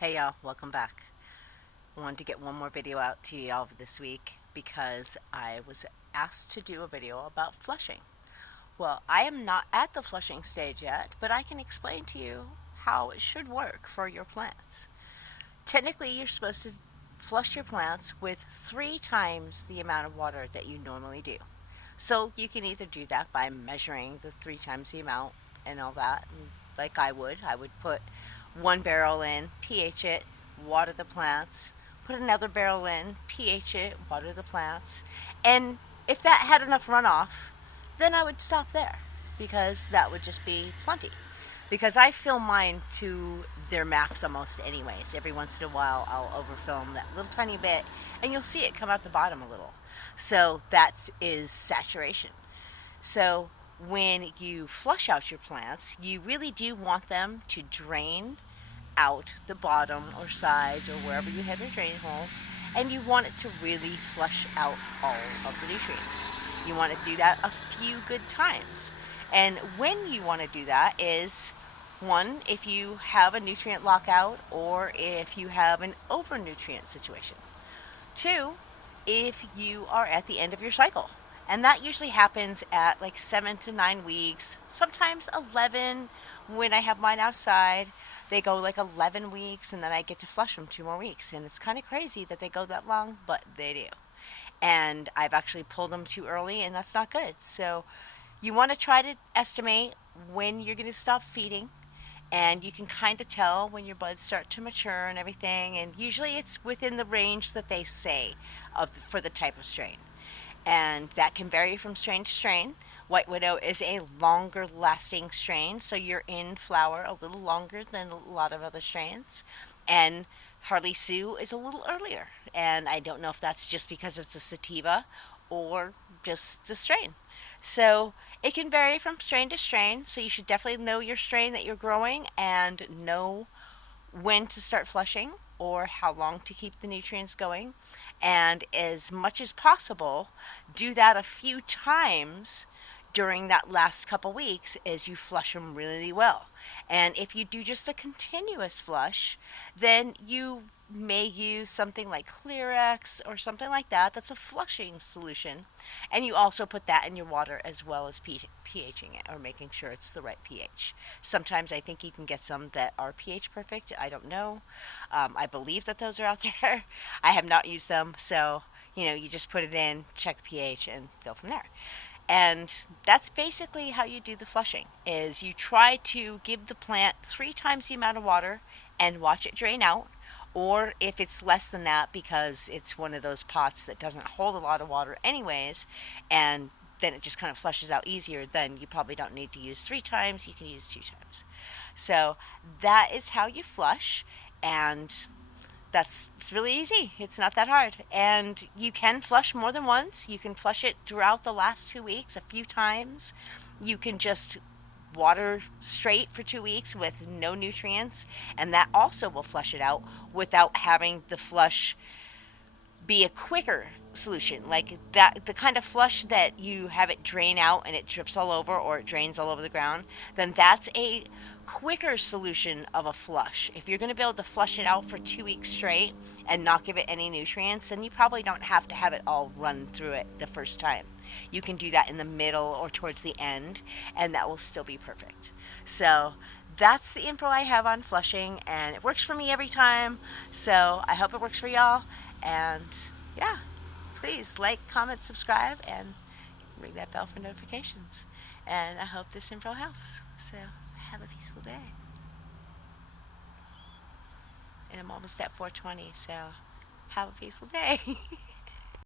Hey y'all, welcome back. I wanted to get one more video out to y'all this week because I was asked to do a video about flushing. Well, I am not at the flushing stage yet, but I can explain to you how it should work for your plants. Technically, you're supposed to flush your plants with 3 times the amount of water that you normally do. So you can either do that by measuring the 3 times the amount and all that, like I would put 1 barrel in, pH it, water the plants, put another barrel in, pH it, water the plants, and if that had enough runoff, then I would stop there because that would just be plenty. Because I fill mine to their max almost anyways. Every once in a while I'll overfill them that little tiny bit and you'll see it come out the bottom a little. So that is saturation. So when you flush out your plants, you really do want them to drain out the bottom or sides or wherever you have your drain holes, and you want it to really flush out all of the nutrients. You want to do that a few good times. And when you want to do that is one, if you have a nutrient lockout or if you have an overnutrient situation. Two, if you are at the end of your cycle. And that usually happens at like 7 to 9 weeks, sometimes 11 when I have mine outside. They go like 11 weeks and then I get to flush them 2 more weeks. And it's kind of crazy that they go that long, but they do. And I've actually pulled them too early and that's not good. So you want to try to estimate when you're going to stop feeding, and you can kind of tell when your buds start to mature and everything, and usually it's within the range that they say for the type of strain, and that can vary from strain to strain. White Widow is a longer lasting strain, so you're in flower a little longer than a lot of other strains, and harle-tsu is a little earlier, and I don't know if that's just because it's a sativa or just the strain. So it can vary from strain to strain, so you should definitely know your strain that you're growing and know when to start flushing or how long to keep the nutrients going. And as much as possible, do that a few times during that last couple weeks as you flush them really well. And if you do just a continuous flush, then you may use something like Clear-X or something like that. That's a flushing solution. And you also put that in your water as well as pHing it or making sure it's the right pH. Sometimes I think you can get some that are pH perfect. I don't know. I believe that those are out there. I have not used them. So, you just put it in, check the pH, and go from there. And that's basically how you do the flushing, is you try to give the plant 3 times the amount of water and watch it drain out. Or if it's less than that because it's one of those pots that doesn't hold a lot of water anyways, and then it just kind of flushes out easier, then you probably don't need to use 3 times, you can use 2 times. So that is how you flush, and it's really easy. It's not that hard. And you can flush more than once. You can flush it throughout the last 2 weeks a few times. You can just water straight for 2 weeks with no nutrients, and that also will flush it out without having the flush be a quicker solution, like that the kind of flush that you have it drain out and it drips all over or it drains all over the ground. Then that's a quicker solution of a flush. If you're going to be able to flush it out for 2 weeks straight and not give it any nutrients, then you probably don't have to have it all run through it the first time. You can do that in the middle or towards the end, and that will still be perfect. So that's the info I have on flushing, and it works for me every time. So I hope it works for y'all. And yeah, please like, comment, subscribe, and ring that bell for notifications. And I hope this info helps. So have a peaceful day. And I'm almost at 420, so have a peaceful day.